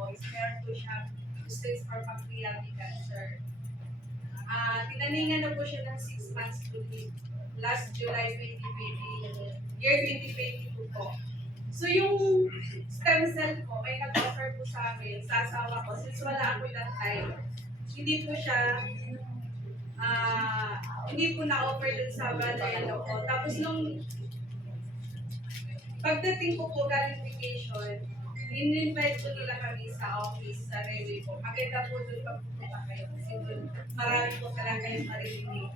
ko is meron po siyang stage for pancreatic cancer. Tinaningan na po siya ng 6 months to live. Last July 2020, year 2022 po. So yung stem cell ko, may nag-offer po sa amin, sa asawa ko, since wala ako that time, hindi po siya, hindi po na-offer dun sa balayan ko. Tapos nung pagdating ko po galing vacation, in-invite ko nila kami sa office, sa railway po. Maganda po doon pagpupunta kayo kasi doon marami po talaga kayong marinig.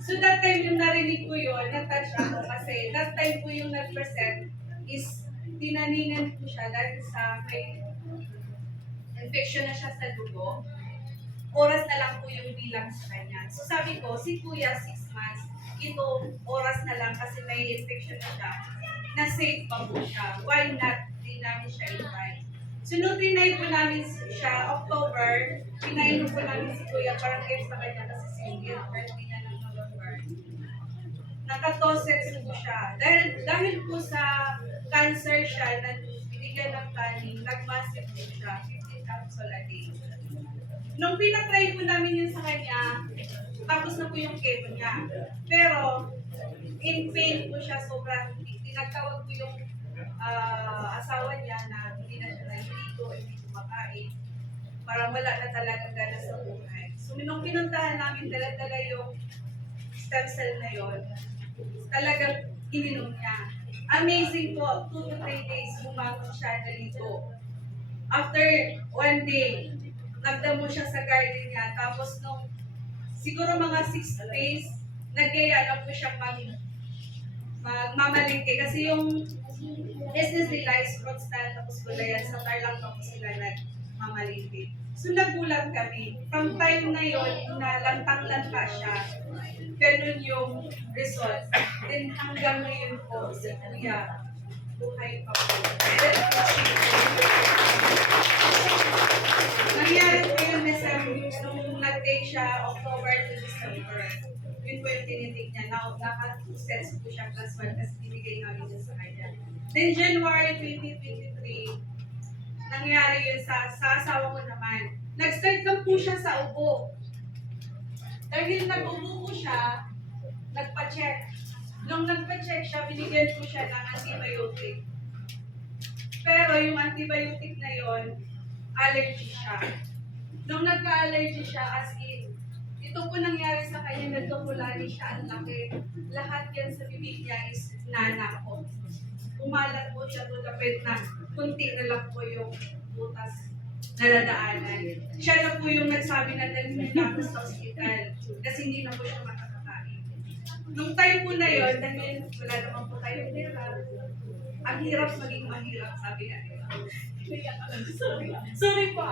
So that time yung narinig ko yun, na-touch ako kasi that time po yung nag-present is tinaningan ko siya dahil sa may infection na siya sa dugo. Oras na lang po yung bilang sa kanya. So sabi ko, si Kuya 6 months, ito oras na lang kasi may infection na siya, na safe pa po siya. Why not? Di namin siya invite. So nung tinay po namin siya, October, tinay po namin si Kuya, parang gift sa kanya kasi single, birthday niya ng November. Nakatosets po siya. Dahil po sa cancer siya, na binigyan ng planning, nag-massive po siya, 15 capsule a day. Nung pinatry po namin yun sa kanya, tapos na po yung chemo niya. Pero, in pain po siya sobrang. Tinagtawag po yung asawa niya na hindi na siya naliligo, hindi kumakain. Parang wala na talagang gana sa buhay. So, nung pinuntahan namin dala-dala yung stem cell na yun, talagang ininom niya. Amazing po, 2 to 3 days bumangon siya nalito. After 1 day, nagdamo siya sa garden niya. Tapos nung siguro mga 6 days, nagyaya na po siya magmamalingke. Kasi yung business nila is fruit stand, tapos gulayan sa Tarlac pa po sila nagmamalingke. So nagulat kami. From time na yon na lantang-lanta siya, ganun yung result. Then hanggang ngayon po, si Kuya, buhay pa po. Nangyari po yun nung nag-take siya October to December. Yun po yung tinitig niya. Now, naka-2 sets po siya plus 1 kasi binigay namin yun sa kanya. Then January 2023, nangyari yun sa asawa ko naman. Nag-start lang po siya sa ubo. Dahil nag-ubo po siya, nagpa-check. Nung nagpa-check siya, binigyan po siya ng antibiotic. Pero yung antibiotic na yon, allergy siya. Nung nagka-allergy siya, as in, ito po nangyari sa kanya, nagkakulani siya, ang laki. Lahat yan sa bibig niya is nana po. Umalat po siya to the point na kunti na lang po yung butas na nadaanan. Siya na po yung nagsabi na dalhin na ako sa ospital kasi hindi na po siya makakakain. Nung time po na yon, dahil wala naman po tayong pera, ang hirap maging mahirap, sabi nga nila. Sorry po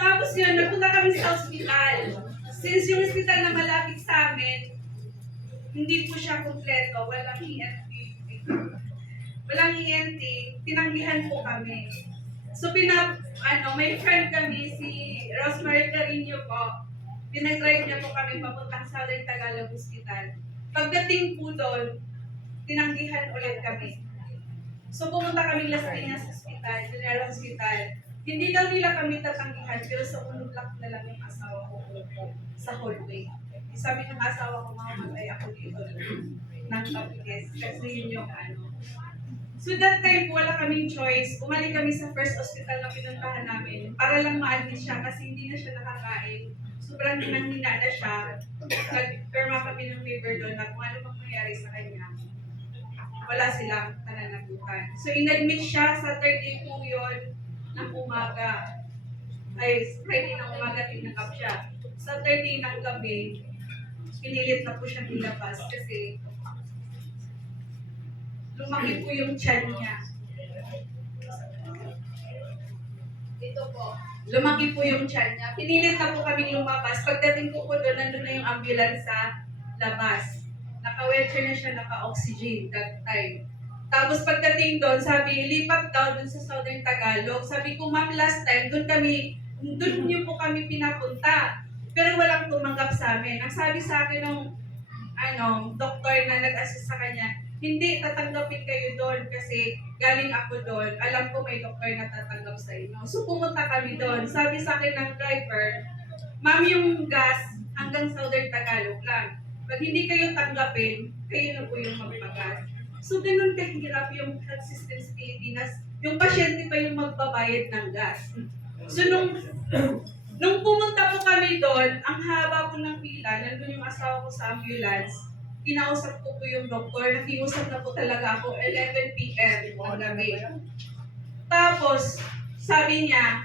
Tapos yun, nagpunta kami sa ospital. Since yung ospital na malapit sa amin, hindi po siya kumpleto, walang ENT. Walang ENT, tinanggihan po kami. So may friend kami, si Rosemary Carino po. Pinag-drive niya po kami papuntang Southern Tagalog Hospital. Pagdating po doon, tinanggihan ulit kami. So pumunta kami Las Piñas Hospital, General Hospital. Hindi daw nila kami tatanggihan, pero sa unang block na lang yung asawa ko sa hallway. Sabi ng asawa ko, mamamatay ako dito ng kapitess. Kasi yun yung ano. So that time, wala kaming choice. Umalik kami sa first hospital na pinuntahan namin para lang ma-admit siya kasi hindi na siya nakakain. Sobrang nanghina na siya. Nag-perma kami ng paper doon na kung ano mang mangyari sa kanya. Wala silang pananagutan. So in-admit siya sa third day po yun ng umaga. Ay, Friday ng umaga, tinakap siya. Sa third day ng gabi, pinilit na po siya nilabas kasi lumaki po yung tiyan niya. Dito po. Lumaki po yung tiyan niya. Pinilit na po kaming lumabas. Pagdating ko po doon, nandun na yung ambulance sa labas. Naka-wheelchair na siya, naka-oxygen that time. Tapos pagdating doon, sabi, lipat daw doon sa Southern Tagalog. Sabi ko, ma'am, last time, doon niyo po kami pinapunta. Pero walang tumanggap sa amin. Ang sabi sa akin ng doktor na nag-assist sa kanya, hindi tatanggapin kayo doon kasi galing ako doon. Alam ko may doktor na tatanggap sa inyo. So pumunta kami doon. Sabi sa akin ng driver, ma'am, yung gas hanggang Southern Tagalog lang. Pag hindi kayo tanggapin, kayo na po yung magpagas. So ganun kahirap yung health system sa Pilipinas. Yung pasyente pa yung magbabayad ng gas. So nung pumunta po kami doon, ang haba po ng pila, nandun yung asawa ko sa ambulance, kinausap ko po yung doktor, nakiusap na po talaga ako 11 p.m. ng gabi. Tapos, sabi niya,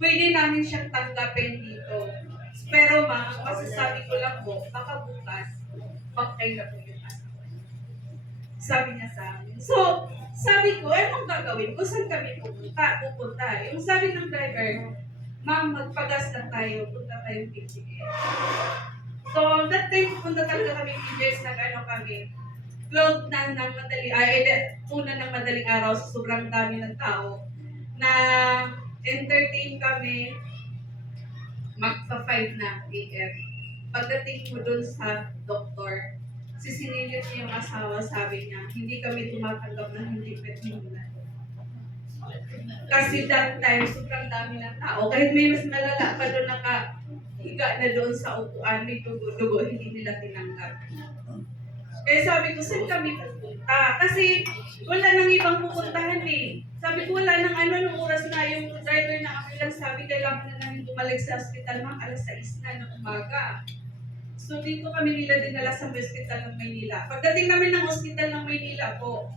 pwede namin siyang tanggapin dito. Pero ma'am, ang masasabi ko lang po, baka bukas, baktay na po yung asawa. Sabi niya sa amin. So, sabi ko, anong gagawin ko? Saan kami pupunta? Yung sabi ng driver, ma'am, magpagas na tayo, punta tayong PGS. So, that time, punta talaga kami PGS, nag-ano kami, 12 na ng una ng madaling araw, sa sobrang dami ng tao, na entertain kami, magpa-5 na AM. Pagdating mo dun sa doktor, sisinilip niya yung asawa, sabi niya, hindi kami tumatanggap na hindi pwede. Kasi that time, sobrang dami ng tao. Kahit may mas malala pa doon nakahiga na doon sa upuan, may dugo-dugo, hindi nila tinanggap. Kaya sabi ko, saan kami pupunta? Kasi wala nang ibang pupuntahan eh. Sabi ko, wala nang nung oras na yung driver na ako lang sabi, kailangan na namin bumalik sa hospital, mga alas 6 na ng umaga. So dito kami nila dinala sa hospital ng Maynila. Pagdating namin ng hospital ng Maynila po,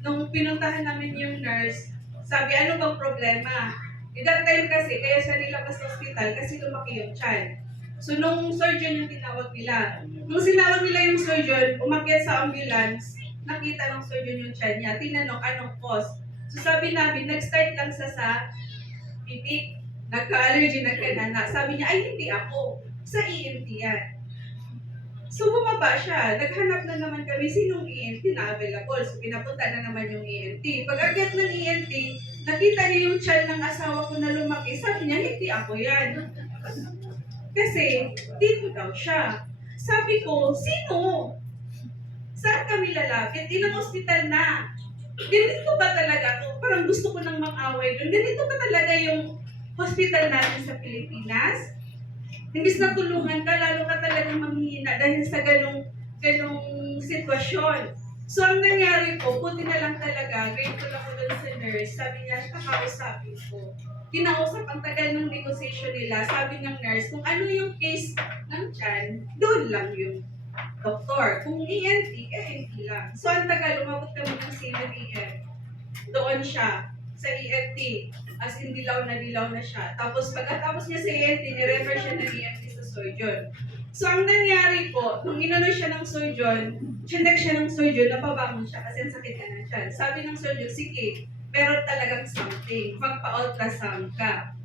nung pinuntahan namin yung nurse, sabi, ano bang problema? That time kasi, kaya siya nilabas sa hospital kasi lumaki yung tiyan. So, nung surgeon yung tinawag nila. Nung sinawag nila yung surgeon, umakyat sa ambulance, nakita ng surgeon yung tiyan niya, tinanong anong cause. So, sabi namin, nag-start lang sa pitik, nagka-allergy, nagkanana. Sabi niya, ay hindi ako, sa ENT yan. So bumaba siya, naghanap na naman kami sinong ENT na available. So pinapunta na naman yung ENT. Pag-akyat ng ENT, nakita niya yung tiyan ng asawa ko na lumaki. Sabi niya, hindi ako yan. Kasi dito daw siya. Sabi ko, sino? Saan kami lalapit? Ilang ospital na? Ganito ba talaga to? Parang gusto ko nang mang-away doon. Ganito ba talaga yung hospital natin sa Pilipinas? Imbis na tulungan ka, lalo ka talagang manghihina dahil sa ganong sitwasyon. So, ang nangyari po, buti na lang talaga, grateful ako dun sa nurse, sabi niya, kakausapin ko. Kinausap ang tagal ng negotiation nila, sabi ng nurse, kung ano yung case ng tiyan, doon lang yung doktor. Kung ENT, ENT lang. So, ang tagal, umabot kami ng 7 AM. Doon siya, sa ENT. As in, dilaw na siya. Tapos, pagkatapos niya sa ENT, nirefer siya ng ENT sa surgeon. So, ang nangyari po, nung inano siya ng surgeon, chinek siya ng surgeon, napabangon siya kasi ang sakit niya ng tiyan. Sabi ng surgeon, sige, meron talagang something. Magpa-ultrasound ka.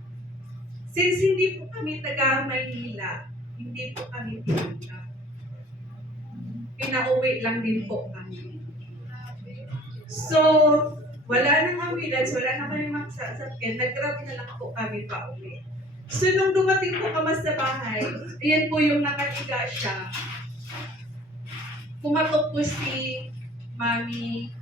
Since hindi po kami taga-Maynila, hindi po kami tinanggap. Pinauwi lang din po kami. So, wala nang ambulance, wala na kami magsasakyan, nag-grab na lang po kami pa uwi. So, nung dumating po kami sa bahay, ayan po yung nakahiga siya. Pumatok po si Mami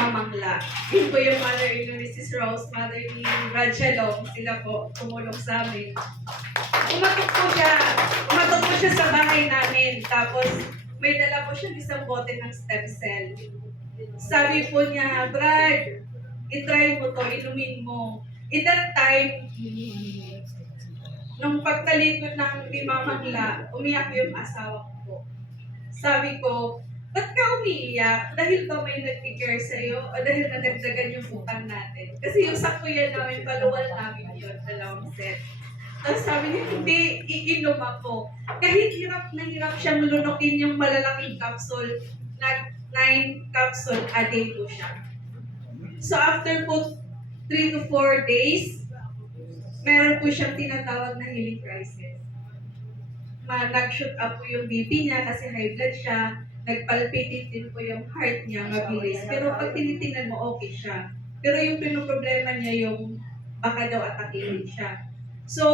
Mamangla. Yun po yung mother-in-law ni Sis Rose, mother ni Radjalong, sila po tumulong sa amin. Pumatok po siya sa bahay namin, tapos may dala po siya isang bote ng stem cell. Sabi po niya, Brad, itry mo to, inumin mo. In that time, nung pagtalikod ng ni Mamangla, umiyak yung asawa ko. Sabi ko, ba't ka umiiyak? Dahil ba may nag-care sa'yo? O dahil nadagdagan yung utang natin? Kasi yung saktuyan namin, paluwal namin yun, 2 set. Tapos sabi niya, hindi, iinom ako. Kahit hirap na hirap siyang lunukin yung malalaking capsule, 9 capsule a day po siya. So after po 3 to 4 days, meron po siyang tinatawag na healing crisis. Nag-shoot up po yung BP niya kasi high blood siya, nagpalpitate din po yung heart niya, mabilis. Pero pag tinitingnan mo, okay siya. Pero yung pinoproblema niya yung baka daw atakihin siya. So,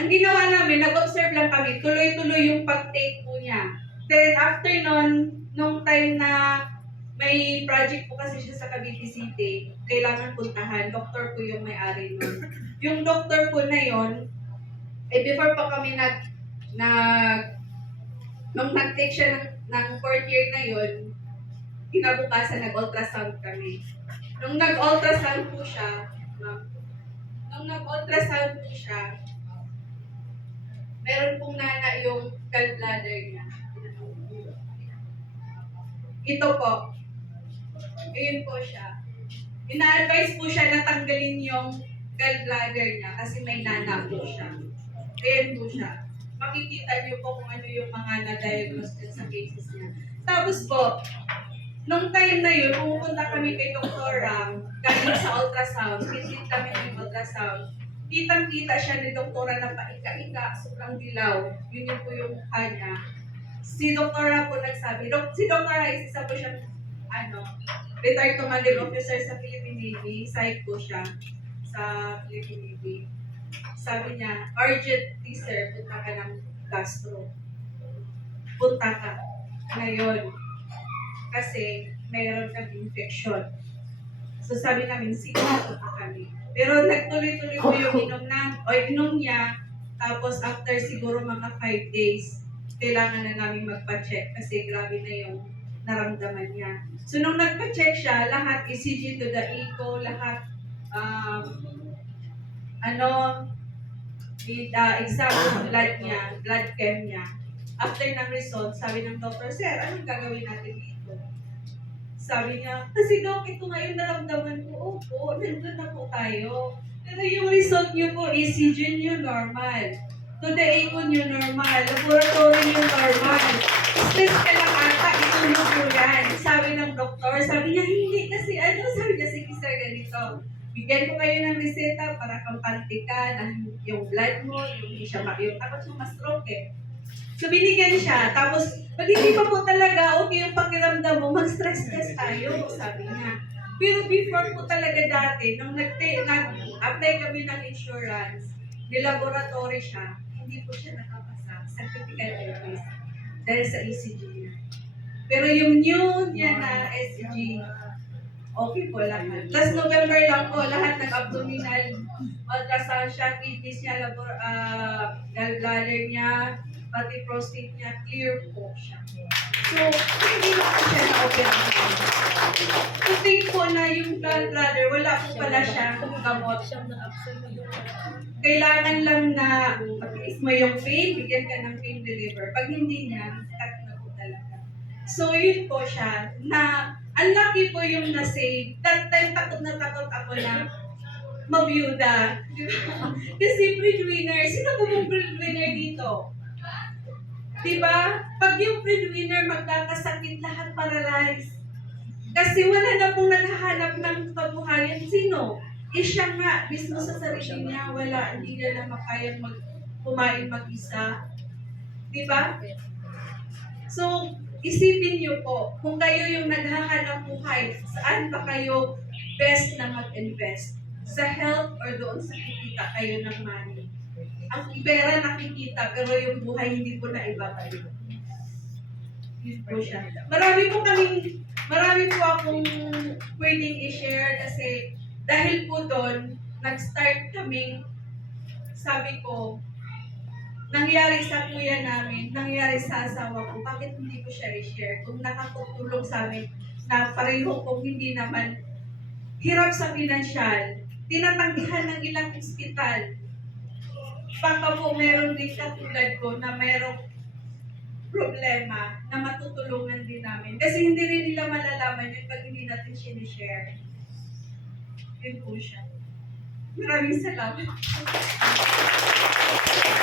ang ginawa namin, nag-observe lang kami, tuloy-tuloy yung pag-take po niya. Then after nun, nung time na may project po kasi siya sa Cavite City, kailangan puntahan. Doktor po yung may-ari nun. Yung doktor po na yon, before pa kami nung nag-take siya ng fourth year na yon, kinabukasan nag-ultrasound kami. Nung nag-ultrasound po siya, ma'am, nung nag-ultrasound po siya, meron pong nana yung gallbladder niya. Ito po, ayun po siya. Ina-advise po siya na tanggalin yung gallbladder niya kasi may nana po siya. Ayan po siya. Makikita niyo po kung ano yung mga na-diagnose din sa cases niya. Tapos po, nung time na yun, pumunta kami kay Dr. Ram, galing sa ultrasound, visit kami ng ultrasound. Kitang-kita siya ni Doktora na paika-ika, sobrang dilaw. Yun yung po yung mukha niya. Si Doktora po nagsabi, si Doktora is isa po siyang, retired commanding officer sa Philippine Navy, psych po siya sa Philippine Navy. Sabi niya, urgently sir, punta ka ng gastro. Punta ka. Ngayon, kasi mayroon kang infection. So sabi namin, sige, punta kami. Pero nagtuloy-tuloy po yung inom niya, tapos after siguro mga 5 days, kailangan na namin magpa-check kasi grabe na yung naramdaman niya. So nung nagpa-check siya, lahat ECG to the echo, lahat exam ng blood niya, blood chem niya. After ng result, sabi ng doctor, sir, anong gagawin natin dito? Sabi niya, kasi Doc, ito nga yung naramdaman ko. Opo, nandun na po tayo. Pero yung result niyo po, ECG niyo normal. To the echo niyo normal. Laboratory niyo normal. Stress ka lang ata, itulog mo yan. Sabi ng doktor, sabi niya, hindi kasi sabi niya, sige sir, ganito. Bigyan ko kayo ng reseta para kampante ka ng yung blood mo, yung takot mo ma-stroke eh. So binigyan siya, tapos pag hindi pa po talaga okay yung pakiramdam mo, mag-stress test tayo, sabi niya. Pero before po talaga dati, nung nag-apply kami ng insurance, nilaboratory siya, hindi po siya nakapasa sa critical illness dahil sa ECG niya. Pero yung new niya na ECG, okay po lahat. Last November lang po, lahat ng-abdominal ultrasound siya, kidneys niya, gallbladder niya, pati prostate niya, clear po siya. So, hindi na po siya na-operahan. To think po na yung gallbladder, wala po pala siya gamot. Kailangan lang na pag-is mo yung pain, bigyan ka ng pain reliever. Pag hindi niya, cut na po talaga. So, yun po siya, na unlucky po yung na-save. That time, takot na takot ako na mabiyuda. Kasi breadwinner, sino po mong breadwinner dito? Diba? Pag yung breadwinner magkakasakit, lahat paralyzed. Kasi wala na pong naghahanap ng kabuhayan. Sino? Siya nga, mismo sa sarili niya, hindi niya na makayang kumain mag-isa. Diba? So, isipin niyo po, kung kayo yung naghahanap buhay, saan ba kayo best na mag-invest? Sa health or doon sa kikita kayo ng money? Ang pera nakikita, pero yung buhay hindi po na ibabalik. Yun po siya. Marami po akong pwedeng i-share kasi dahil po doon, nag-start kaming, sabi ko, nangyari sa kuya namin, nangyari sa asawa ko, bakit hindi ko siya i-share? Kung nakakatulong sa amin na pareho kung hindi naman hirap sa pinansyal, tinatanggihan ng ilang ospital. Baka po meron din katulad ko na merong problema na matutulungan din namin. Kasi hindi rin nila malalaman yun pag hindi natin sinishare. Yun po siya. Maraming salamat.